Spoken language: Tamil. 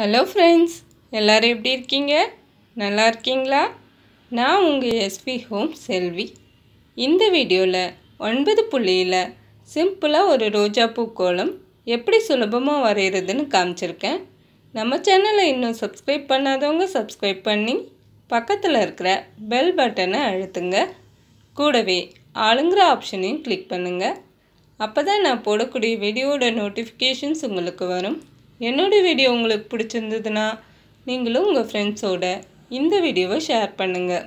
ஹலோ ஃப்ரெண்ட்ஸ், எல்லோரும் எப்படி இருக்கீங்க? நல்லா இருக்கீங்களா? நான் உங்கள் எஸ்பி ஹோம் செல்வி. இந்த வீடியோவில் 9 புள்ளியில் சிம்பிளாக ஒரு ரோஜாப்பூ கோலம் எப்படி சுலபமாக வரைகிறதுன்னு காமிச்சிருக்கேன். நம்ம சேனலை இன்னும் சப்ஸ்கிரைப் பண்ணாதவங்க சப்ஸ்கிரைப் பண்ணி பக்கத்தில் இருக்கிற பெல் பட்டனை அழுத்துங்க. கூடவே ஆளுங்கிற ஆப்ஷனையும் கிளிக் பண்ணுங்கள். அப்போ தான் நான் போடக்கூடிய வீடியோட நோட்டிஃபிகேஷன்ஸ் உங்களுக்கு வரும். என்னோடய வீடியோ உங்களுக்கு பிடிச்சிருந்ததுன்னா நீங்களும் உங்கள் ஃப்ரெண்ட்ஸோட இந்த வீடியோவை ஷேர் பண்ணுங்கள்.